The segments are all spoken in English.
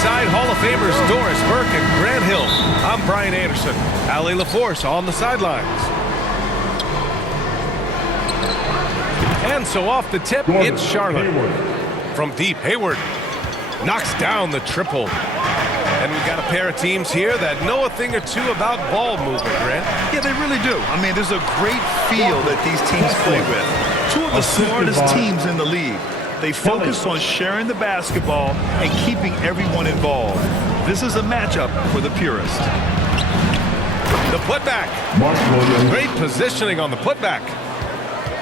Ringside Hall of Famers Doris Burke and Grant Hill. I'm Brian Anderson. Allie LaForce on the sidelines. And so off the tip, it's Charlotte. From deep, Hayward knocks down the triple. And we've got a pair of teams here that know a thing or two about ball movement, Grant. Yeah, they really do. I mean, there's a great feel that these teams play with. Two of the smartest teams in the league. They focus on sharing the basketball and keeping everyone involved. This is a matchup for the purist. The putback. Great positioning on the putback.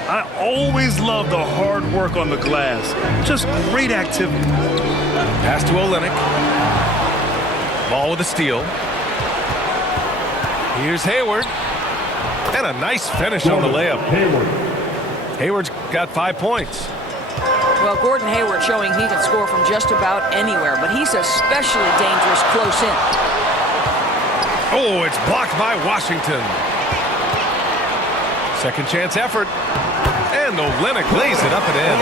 I always love the hard work on the glass. Just great activity. Pass to Olynyk. Ball with a steal. Here's Hayward. And a nice finish on the layup. Hayward's got 5 points. Well, Gordon Hayward showing he can score from just about anywhere, but he's especially dangerous close in. Oh, it's blocked by Washington. Second chance effort. And Olynyk lays it up and in.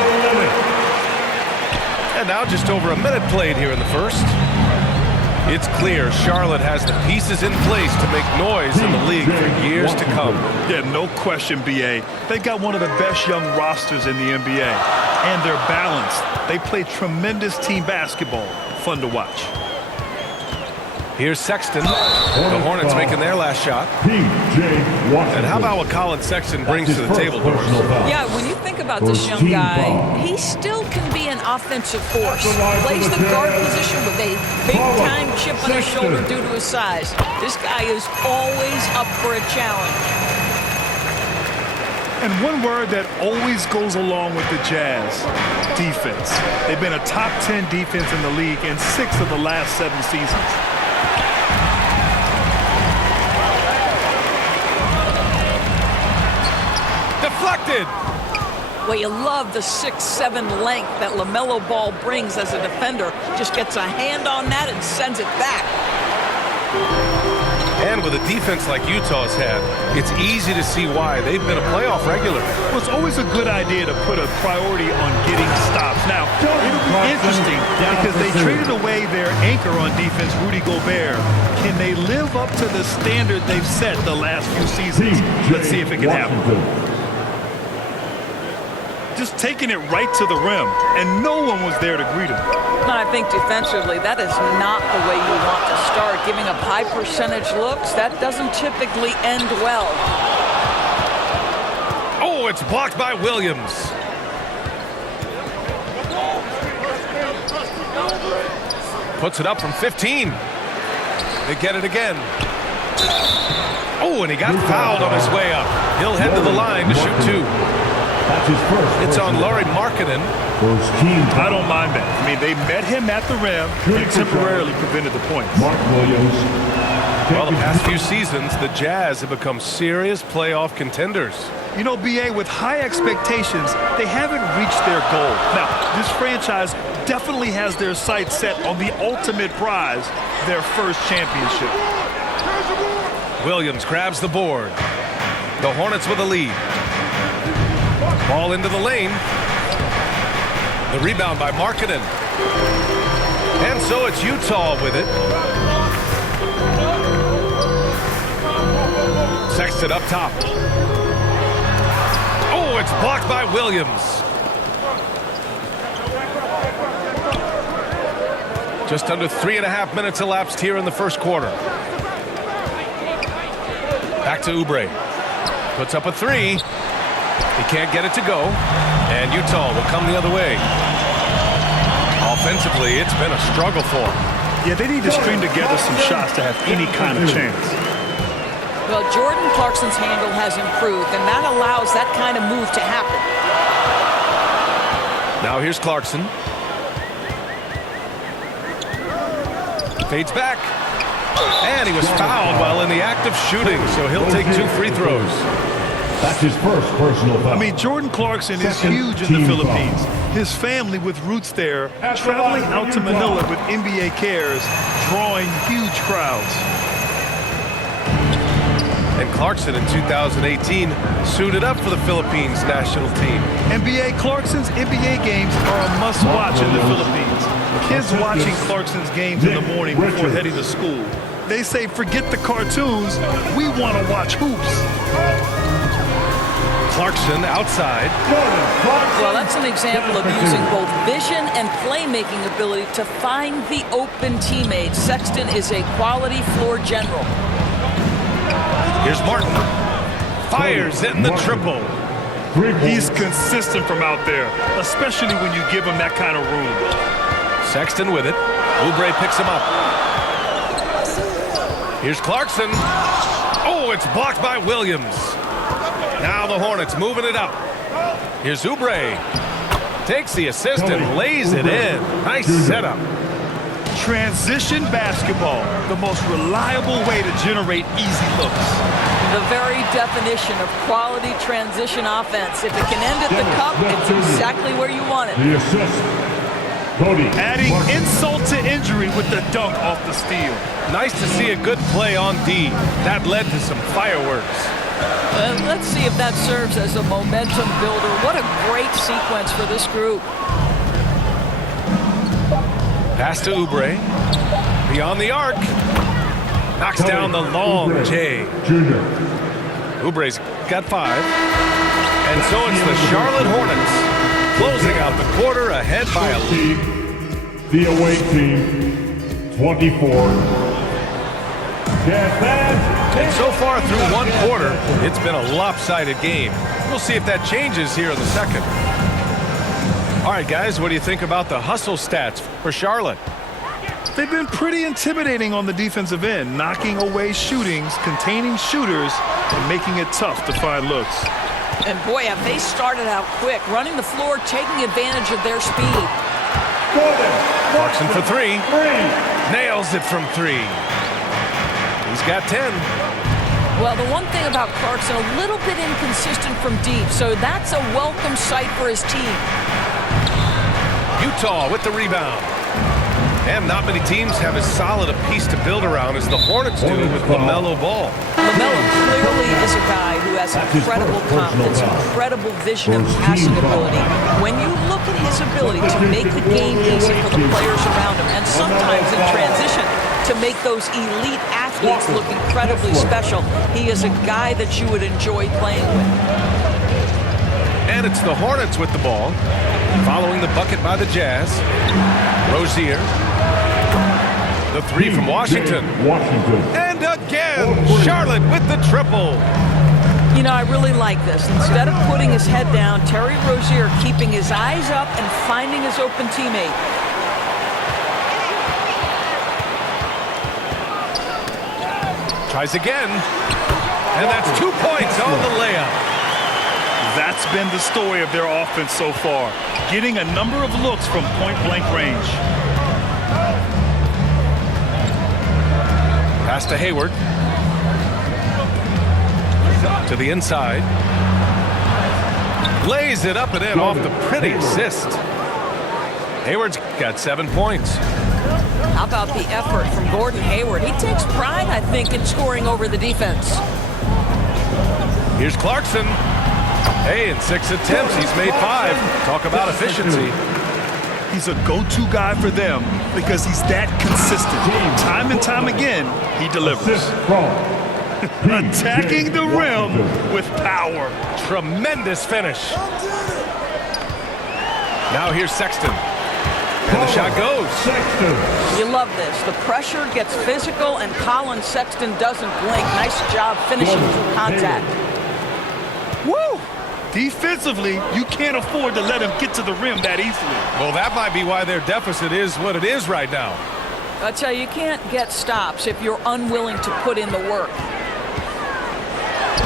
And now just over a minute played here in the first. It's clear Charlotte has the pieces in place to make noise in the league for years to come. Yeah, no question, B.A. They've got one of the best young rosters in the NBA. And they're balanced. They play tremendous team basketball. Fun to watch. Here's Sexton. The Hornets making their last shot. And how about what Colin Sexton brings to the table, Doris? Yeah, when you think about this young guy, he still can be an offensive force. Plays the guard position with a big-time chip on his shoulder due to his size. This guy is always up for a challenge. And one word that always goes along with the Jazz, defense. They've been a top 10 defense in the league in 6 of the last 7 seasons. Deflected. Well, you love the 6'7" length that LaMelo Ball brings as a defender. Just gets a hand on that and sends it back. And with a defense like Utah's had, it's easy to see why they've been a playoff regular. Well, it's always a good idea to put a priority on getting stops. Now, it'll be interesting because they traded away their anchor on defense, Rudy Gobert. Can they live up to the standard they've set the last few seasons? Let's see if it can happen. Just taking it right to the rim, and no one was there to greet him. And I think defensively, that is not the way you want to start. Giving up high percentage looks, that doesn't typically end well. Oh, it's blocked by Williams. Puts it up from 15. They get it again. Oh, and he got fouled on his way up. He'll head to the line to shoot 2. It's on Lauri Markkanen. I don't mind that. I mean, they met him at the rim and temporarily prevented the points. Well, the past few seasons, the Jazz have become serious playoff contenders. You know, B.A., with high expectations, they haven't reached their goal. Now, this franchise definitely has their sights set on the ultimate prize, their first championship. Williams grabs the board. The Hornets with a lead. Ball into the lane. The rebound by Markkanen. And so it's Utah with it. Sexton up top. Oh, it's blocked by Williams. Just under 3.5 minutes elapsed here in the first quarter. Back to Oubre. Puts up a 3. He can't get it to go, and Utah will come the other way. Offensively, it's been a struggle for them. Yeah, they need to string together some shots to have any kind of chance. Well, Jordan Clarkson's handle has improved, and that allows that kind of move to happen. Now here's Clarkson. Fades back. And he was fouled while in the act of shooting, so he'll take 2 free throws. That's his first personal foul. I mean, Jordan Clarkson is huge in the Philippines. His family with roots there, traveling out to Manila with NBA cares, drawing huge crowds. And Clarkson in 2018 suited up for the Philippines national team. NBA Clarkson's NBA games are a must-watch in the Philippines. Kids watching Clarkson's games in the morning before heading to school, they say, forget the cartoons, we want to watch hoops. Clarkson outside. Well, that's an example of using both vision and playmaking ability to find the open teammate. Sexton is a quality floor general. Here's Martin. Fires in the triple. He's consistent from out there, especially when you give him that kind of room. Sexton with it. Oubre picks him up. Here's Clarkson. Oh, it's blocked by Williams. Now the Hornets moving it up. Here's Oubre. Takes the assist and lays it in. Nice setup. Transition basketball, the most reliable way to generate easy looks. The very definition of quality transition offense. If it can end at the cup, it's exactly where you want it. The assist. Cody. Adding insult to injury with the dunk off the steal. Nice to see a good play on D. That led to some fireworks. Let's see if that serves as a momentum builder. What a great sequence for this group. Pass to Oubre. Beyond the arc. Knocks down the long J. Junior. Oubre's got 5. And so it's the Charlotte Hornets closing out the quarter ahead by a lead. The away team, 24. And so far through one quarter, it's been a lopsided game. We'll see if that changes here in the second. All right, guys, what do you think about the hustle stats for Charlotte? They've been pretty intimidating on the defensive end, knocking away shootings, containing shooters, and making it tough to find looks. And boy, have they started out quick, running the floor, taking advantage of their speed. Clarkson for 3. Nails it from 3. He's got 10. Well, the one thing about Clarkson, a little bit inconsistent from deep, so that's a welcome sight for his team. Utah with the rebound. And not many teams have as solid a piece to build around as the Hornets do with LaMelo Ball. LaMelo clearly is a guy who has incredible confidence, incredible vision and passing ability. When you look at his ability to make the game easy for the players around him, and sometimes in transition to make those elite athletes look incredibly special, he is a guy that you would enjoy playing with. And it's the Hornets with the ball, following the bucket by the Jazz. Rozier. The 3 from Washington. And again, Charlotte with the triple. You know, I really like this. Instead of putting his head down, Terry Rozier keeping his eyes up and finding his open teammate. Tries again. And that's 2 points on the layup. That's been the story of their offense so far, getting a number of looks from point-blank range. Pass to Hayward. To the inside. Lays it up and in off the pretty assist. Hayward's got 7 points. How about the effort from Gordon Hayward? He takes pride, I think, in scoring over the defense. Here's Clarkson. Hey, in 6 attempts, he's made 5. Talk about efficiency. He's a go-to guy for them because he's that consistent. Time and time again, he delivers. Attacking the rim with power. Tremendous finish. Now here's Sexton. And the shot goes. You love this. The pressure gets physical, and Colin Sexton doesn't blink. Nice job finishing through contact. Woo! Defensively, you can't afford to let him get to the rim that easily. Well, that might be why their deficit is what it is right now. I tell you, you can't get stops if you're unwilling to put in the work.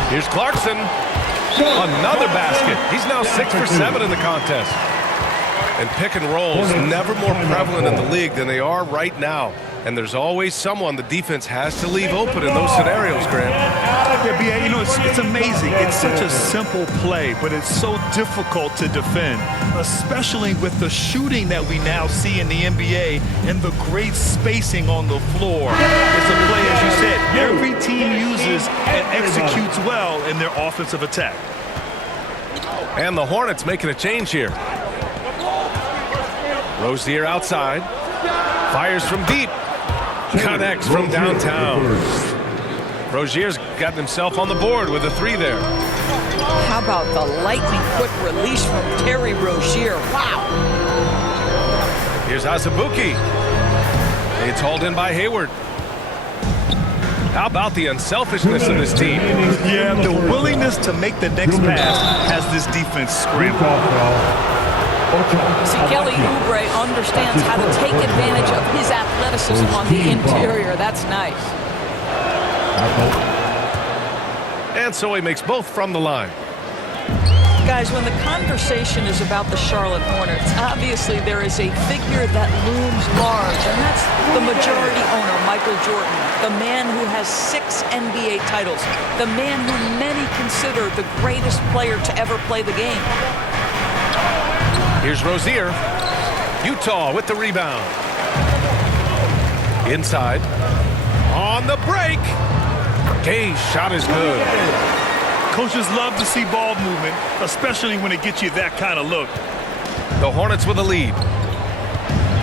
Here's Clarkson. Another basket. He's now 6 for 7 in the contest. And pick and rolls never more prevalent in the league than they are right now. And there's always someone the defense has to leave open in those scenarios, Graham. Yeah, B.A., you know, it's amazing. It's such a simple play, but it's so difficult to defend, especially with the shooting that we now see in the NBA and the great spacing on the floor. It's a play, as you said, every team uses and executes well in their offensive attack. And the Hornets making a change here. Rozier outside. Fires from deep. Connects from downtown. Rozier's gotten himself on the board with a 3 there. How about the lightning quick release from Terry Rozier? Wow. Here's Azubuike. It's hauled in by Hayward. How about the unselfishness of this team? Yeah, the willingness to make the next pass has this defense scrambled. See, Kelly Oubre understands how to take advantage of his athleticism on the interior. That's nice. And so he makes both from the line. Guys, when the conversation is about the Charlotte Hornets, obviously there is a figure that looms large, and that's the majority owner, Michael Jordan, the man who has 6 NBA titles, the man who many consider the greatest player to ever play the game. Here's Rozier. Utah with the rebound. Inside. On the break. Gay's shot is good. Coaches love to see ball movement, especially when it gets you that kind of look. The Hornets with a lead.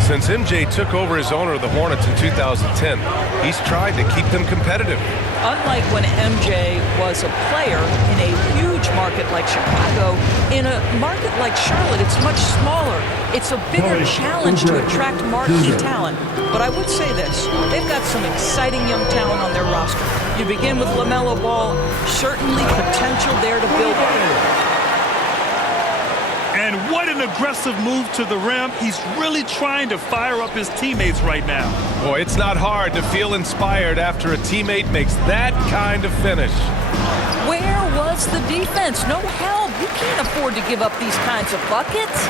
Since MJ took over as owner of the Hornets in 2010, he's tried to keep them competitive. Unlike when MJ was a player in a huge market like Chicago, in a market like Charlotte, it's much smaller. It's a bigger challenge to attract marquee talent. But I would say this, they've got some exciting young talent on their roster. You begin with LaMelo Ball, certainly potential there to build on. And what an aggressive move to the rim. He's really trying to fire up his teammates right now. Boy, it's not hard to feel inspired after a teammate makes that kind of finish. Where was the defense? No help. You can't afford to give up these kinds of buckets.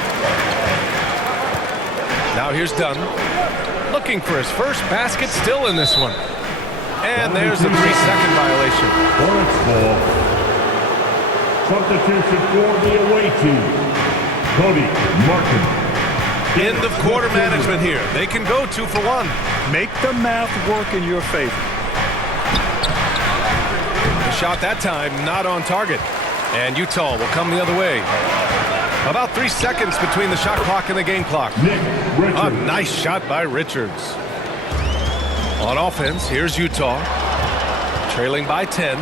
Now here's Dunn. Looking for his first basket, still in this one. And there's a 3-second violation. Hornets ball. Substitution for the away team. Cody Martin. End of quarter management here. They can go 2 for 1. Make the math work in your favor. The shot that time not on target. And Utah will come the other way. About 3 seconds between the shot clock and the game clock. A nice shot by Richards. On offense, here's Utah. Trailing by 10.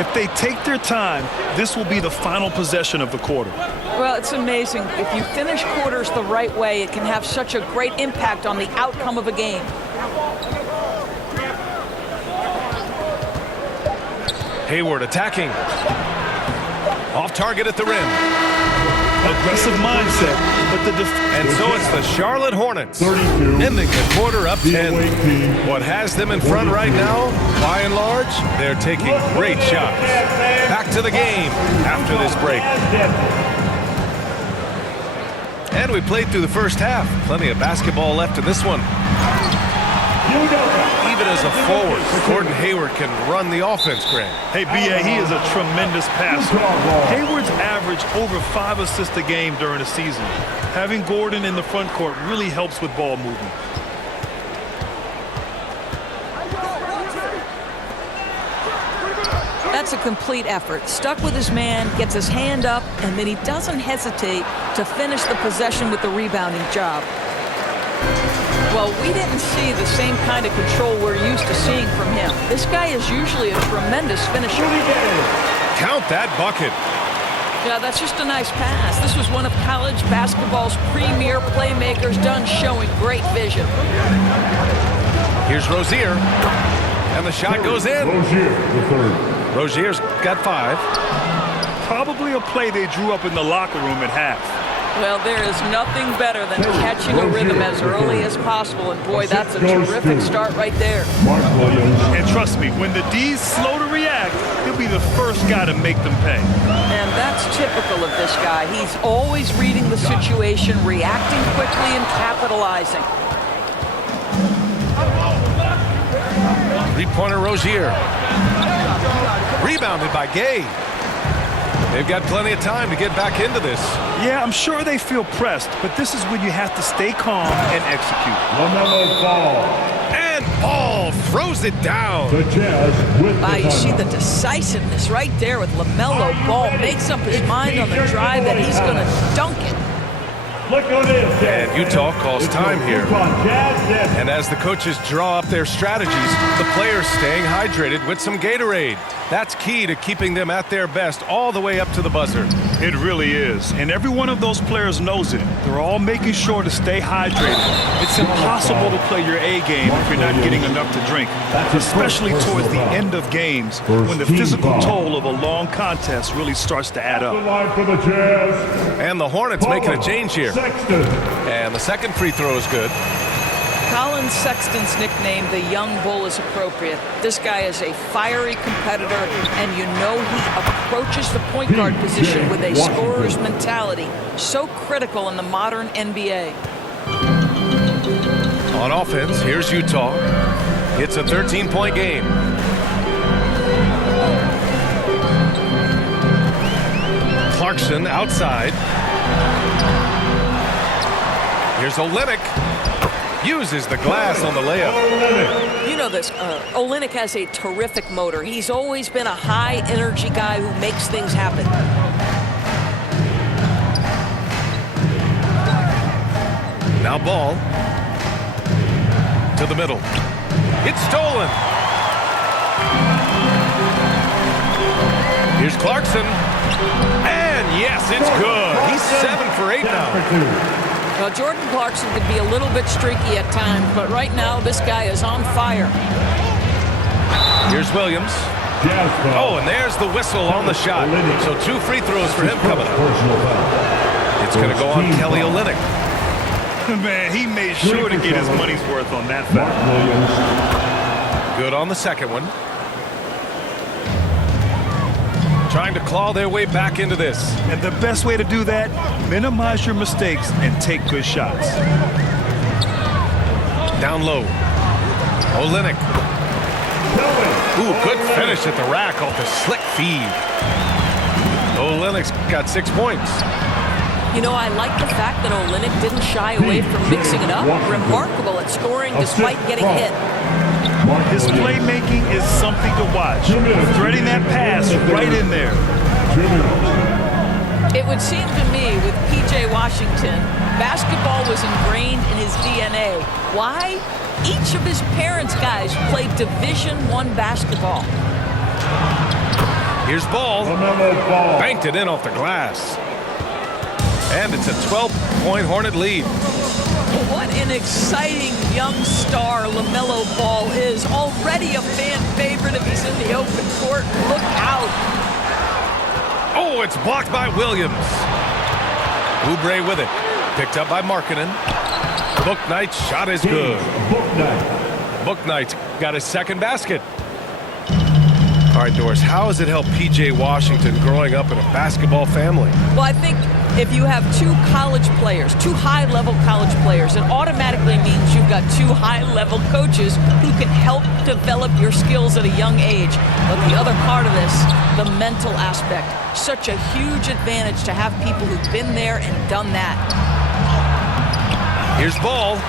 If they take their time, this will be the final possession of the quarter. Well, it's amazing. If you finish quarters the right way, it can have such a great impact on the outcome of a game. Hayward attacking. Off target at the rim. Aggressive mindset, but and so it's the Charlotte Hornets 32. ending the quarter up 10. What has them in front right now, by and large, they're taking great shots. Back to the game after this break. And we played through the first half. Plenty of basketball left in this one. Even as a forward, Gordon Hayward can run the offense, Grant. Hey, B.A., he is a tremendous passer. Hayward's averaged over 5 assists a game during the season. Having Gordon in the front court really helps with ball movement. That's a complete effort. Stuck with his man, gets his hand up, and then he doesn't hesitate to finish the possession with the rebounding job. Well, we didn't see the same kind of control we're used to seeing from him. This guy is usually a tremendous finisher. Count that bucket. Yeah, that's just a nice pass. This was one of college basketball's premier playmakers, done showing great vision. Here's Rozier. And the shot goes in. Rozier, the third. Rozier's got 5. Probably a play they drew up in the locker room at half. Well, there is nothing better than catching a rhythm as early as possible, and boy, that's a terrific start right there. And trust me, when the D's slow to react, he'll be the first guy to make them pay. And that's typical of this guy. He's always reading the situation, reacting quickly, and capitalizing. Three-pointer Rozier. Rebounded by Gay. They've got plenty of time to get back into this. Yeah, I'm sure they feel pressed, but this is when you have to stay calm and execute. LaMelo Ball. And Ball throws it down. The Jazz with the You see the timeout. decisiveness right there with LaMelo Ball. Makes up his mind on the drive that he's going to dunk it. Look at this. And Utah calls time here. And as the coaches draw up their strategies, the players staying hydrated with some Gatorade. That's key to keeping them at their best all the way up to the buzzer. It really is. And every one of those players knows it. They're all making sure to stay hydrated. It's impossible to play your A game if you're not getting enough to drink, especially towards the end of games when the physical toll of a long contest really starts to add up. And the Hornets making a change here. And the second free throw is good. Colin Sexton's nickname, the Young Bull, is appropriate. This guy is a fiery competitor, and you know he approaches the point guard position with a scorer's mentality. So critical in the modern NBA. On offense, here's Utah. It's a 13-point game. Clarkson outside. Here's Olynyk. Uses the glass on the layup. You know this, Olynyk has a terrific motor. He's always been a high-energy guy who makes things happen. Now ball. To the middle. It's stolen. Here's Clarkson. And yes, it's good. He's 7 for 8 now. Well, Jordan Clarkson could be a little bit streaky at times, but right now this guy is on fire. Here's Williams. Oh, and there's the whistle on the shot. So 2 free throws for him coming up. It's going to go on Kelly Olynyk. Man, he made sure to get his money's worth on that foul. Good on the second one. Trying to claw their way back into this. And the best way to do that, minimize your mistakes and take good shots. Down low. Olynyk. Ooh, good finish at the rack off the slick feed. Olynyk's got 6 points. You know, I like the fact that Olynyk didn't shy away from mixing it up. Remarkable at scoring despite getting hit. His playmaking is something to watch. Threading that pass right in there. It would seem to me with P.J. Washington, basketball was ingrained in his DNA. Why? Each of his parents' guys played Division I basketball. Here's ball. Banked it in off the glass. And it's a 12-point Hornet lead. What an exciting young star LaMelo Ball is. Already a fan favorite if he's in the open court. Look out. Oh, it's blocked by Williams. Oubre with it. Picked up by Markkanen. Bouknight's shot is good. Bouknight's got his second basket. All right, Doris, how has it helped P.J. Washington growing up in a basketball family? Well, I think if you have 2 college players, 2 high-level college players, it automatically means you've got 2 high-level coaches who can help develop your skills at a young age. But the other part of this, the mental aspect, such a huge advantage to have people who've been there and done that. Here's ball.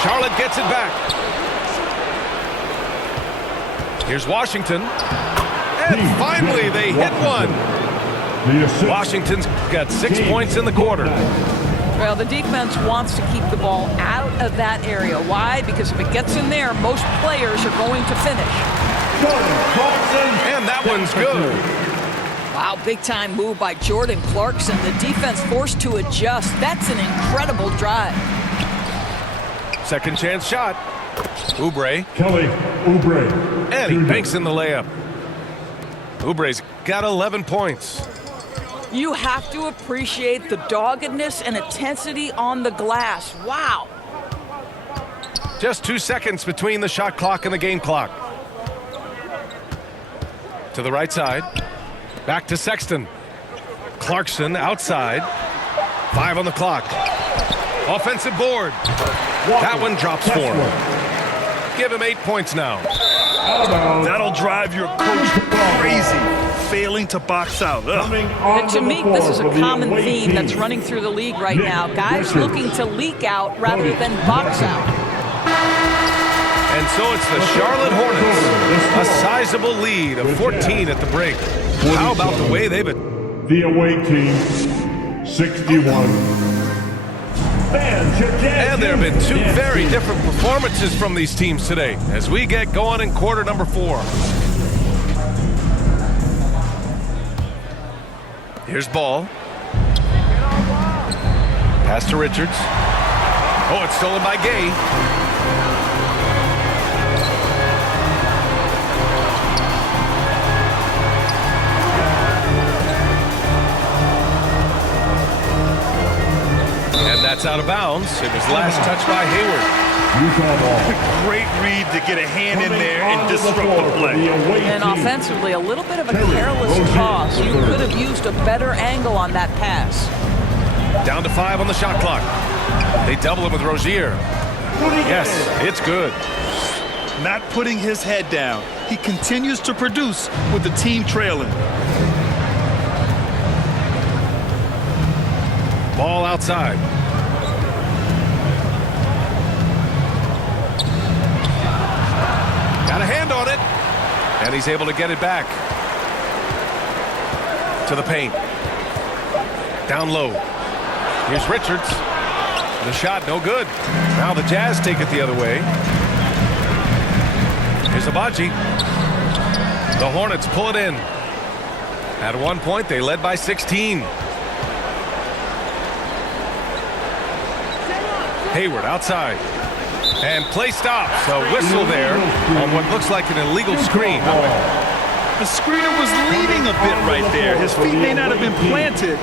Charlotte gets it back. Here's Washington. And finally, they hit one. Washington's got 6 points in the quarter. Well, the defense wants to keep the ball out of that area. Why? Because if it gets in there, most players are going to finish. And that one's good. Wow, big-time move by Jordan Clarkson. The defense forced to adjust. That's an incredible drive. Second chance shot. Oubre. Kelly Oubre. And he banks in the layup. Oubre's got 11 points. You have to appreciate the doggedness and intensity on the glass. Wow. Just 2 seconds between the shot clock and the game clock. To the right side. Back to Sexton. Clarkson outside. 5 on the clock. Offensive board. That one drops for him. Give him 8 points now. That'll drive your coach crazy, failing to box out. And to me, this is a common theme that's running through the league right now. Guys looking to leak out rather than box out. And so it's the Charlotte Hornets. A sizable lead of 14 at the break. How about the way they've been? The away team, 61. And there have been two very different performances from these teams today as we get going in quarter number 4. Here's ball. Pass to Richards. Oh, it's stolen by Gay. And that's out of bounds. It was last touched by Hayward. Great read to get a hand in there and disrupt the play. And offensively, a little bit of a careless toss. You could have used a better angle on that pass. Down to 5 on the shot clock. They double him with Rozier. Yes, it's good. Not putting his head down. He continues to produce with the team trailing. Ball outside. Got a hand on it. And he's able to get it back. To the paint. Down low. Here's Richards. The shot, no good. Now the Jazz take it the other way. Here's Abaji. The Hornets pull it in. At one point, they led by 16. Hayward outside. And play stops. A whistle there on what looks like an illegal screen. The screener was leaning a bit right there. His feet may not have been planted.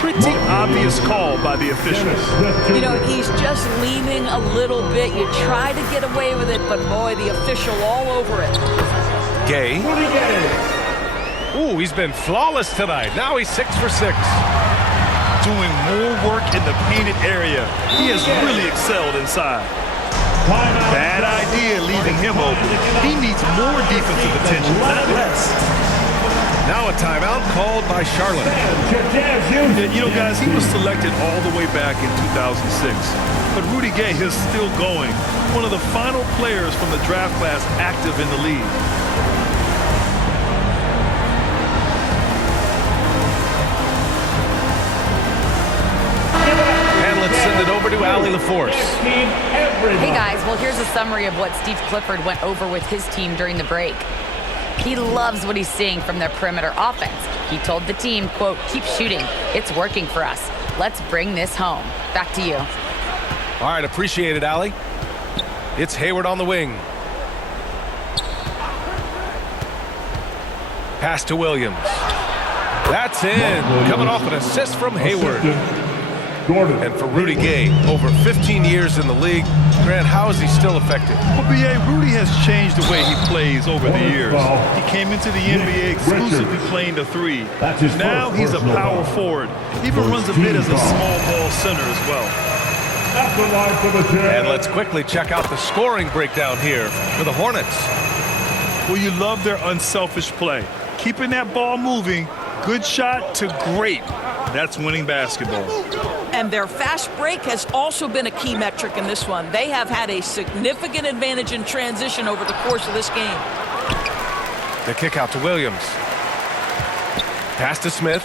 Pretty obvious call by the officials. You know, he's just leaning a little bit. You try to get away with it, but boy, the official all over it. Gay. Ooh, he's been flawless tonight. Now he's 6 for 6. Doing more work in the painted area. He has really excelled inside. Bad idea leaving him open. He needs more defensive attention, not less. Now a timeout called by Charlotte. You know, guys, he was selected all the way back in 2006. But Rudy Gay is still going. One of the final players from the draft class active in the league. And let's send it over to Allie LaForce. Hey guys, well here's a summary of what Steve Clifford went over with his team during the break. He loves what he's seeing from their perimeter offense. He told the team, quote, "Keep shooting. It's working for us. Let's bring this home." Back to you. All right, appreciate it, Allie. It's Hayward on the wing. Pass to Williams. That's in. Coming off an assist from Hayward. And for Rudy Gay, over 15 years in the league, Grant, how is he still effective? Well, B.A., Rudy has changed the way he plays over the years. He came into the NBA exclusively playing the 3. Now he's a power forward. He even runs a bit as a small ball center as well. And let's quickly check out the scoring breakdown here for the Hornets. Well, you love their unselfish play. Keeping that ball moving, good shot to great. That's winning basketball. And their fast break has also been a key metric in this one. They have had a significant advantage in transition over the course of this game. The kick out to Williams. Pass to Smith.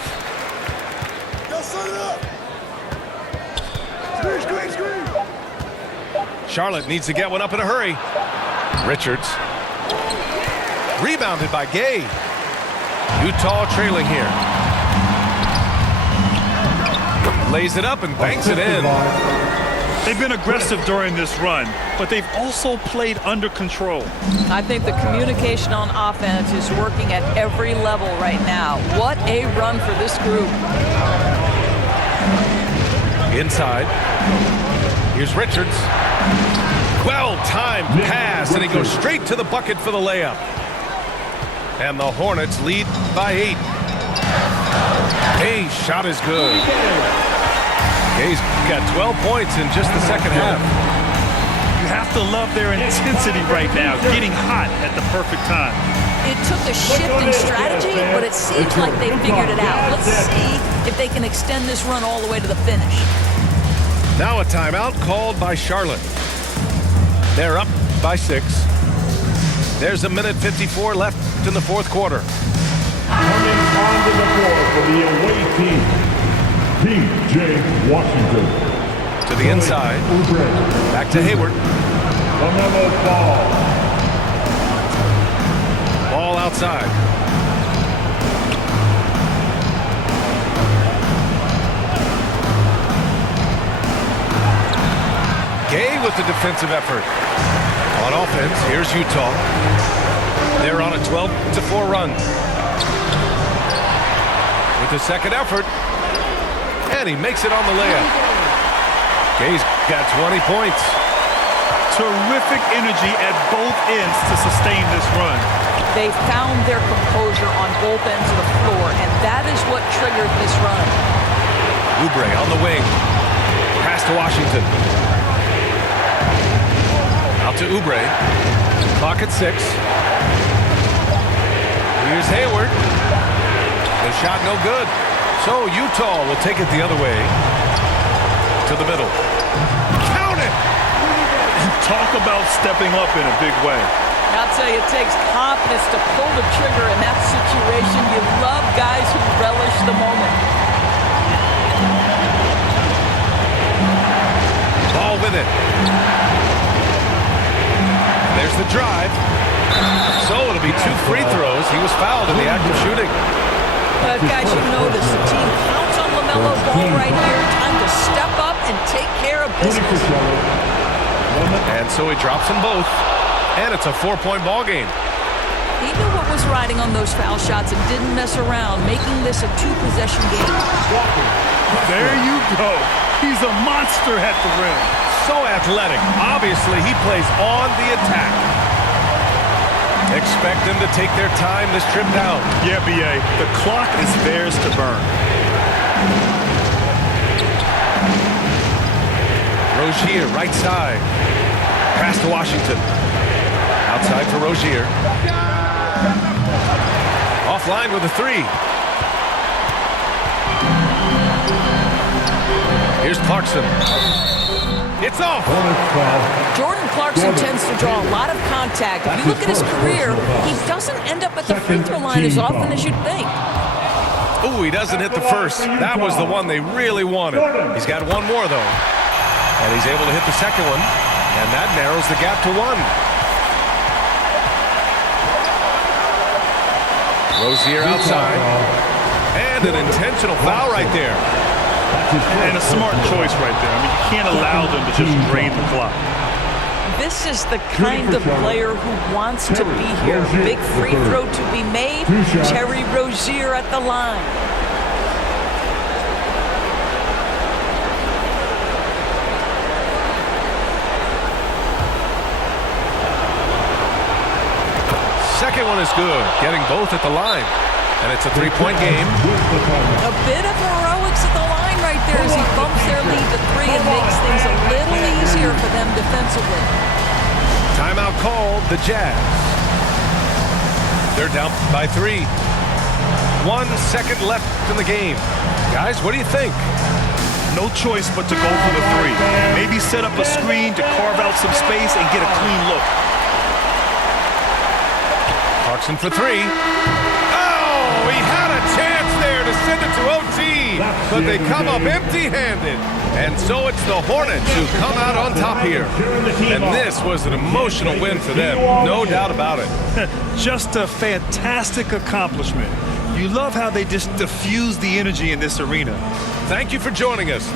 Charlotte needs to get one up in a hurry. Richards. Rebounded by Gay. Utah trailing here. Lays it up and banks it in. They've been aggressive during this run, but they've also played under control. I think the communication on offense is working at every level right now. What a run for this group. Inside. Here's Richards. Well-timed pass, and he goes straight to the bucket for the layup. And the Hornets lead by 8. Gay's shot is good. Gay's got 12 points in just the second half. You have to love their intensity right now, getting hot at the perfect time. It took a shift in strategy, but it seems like they figured it out. Let's see if they can extend this run all the way to the finish. Now a timeout called by Charlotte. They're up by 6. There's a minute 54 left in the fourth quarter. Coming onto the floor for the away team, P.J. Washington. To the inside. Back to Hayward. Ball outside. Gay with the defensive effort. On offense, here's Utah. They're on a 12-4 run. With the second effort, and he makes it on the layup. Gay's got 20 points. Terrific energy at both ends to sustain this run. They found their composure on both ends of the floor, and that is what triggered this run. Oubre on the wing. Pass to Washington. Out to Oubre. Clock at 6. Here's Hayward. The shot no good. So Utah will take it the other way. To the middle. Count it! Talk about stepping up in a big way. I'll tell you, it takes confidence to pull the trigger in that situation. You love guys who relish the moment. Ball with it. There's the drive. So it'll be 2 free throws. He was fouled in the act of shooting. But guys, you know this. The team counts on LaMelo Ball right here. Time to step up and take care of business. And so he drops them both. And it's a 4-point ball game. He knew what was riding on those foul shots and didn't mess around, making this a 2-possession game. There you go. He's a monster at the rim. So athletic. Obviously, he plays on the attack. Expect them to take their time this trip down. Yeah, B.A. The clock is theirs to burn. Rozier, right side. Pass to Washington. Outside for Rozier. Offline with a 3. Here's Clarkson. It's off. Jordan Clarkson tends to draw a lot of contact. If you look at his career, he doesn't end up at the free throw line as often as you'd think. Ooh, he doesn't hit the first. That was the one they really wanted. He's got one more, though. And he's able to hit the second one. And that narrows the gap to 1. Rozier outside. And an intentional foul right there. And a smart choice right there. I mean, you can't allow them to just drain the clock. This is the kind of player who wants to be here. Big free throw to be made. Terry Rozier at the line. Second one is good. Getting both at the line. And it's a 3-point game. A bit of heroics at the line right there as he bumps their lead to 3 and makes things a little easier for them defensively. Timeout called, the Jazz. They're down by 3. 1 second left in the game. Guys, what do you think? No choice but to go for the 3. Maybe set up a screen to carve out some space and get a clean look. Clarkson for 3. Oh, he had a chance there to send it to OT, but they come up empty-handed. And so it's the Hornets who come out on top here. And this was an emotional win for them, no doubt about it. Just a fantastic accomplishment. You love how they just diffuse the energy in this arena. Thank you for joining us.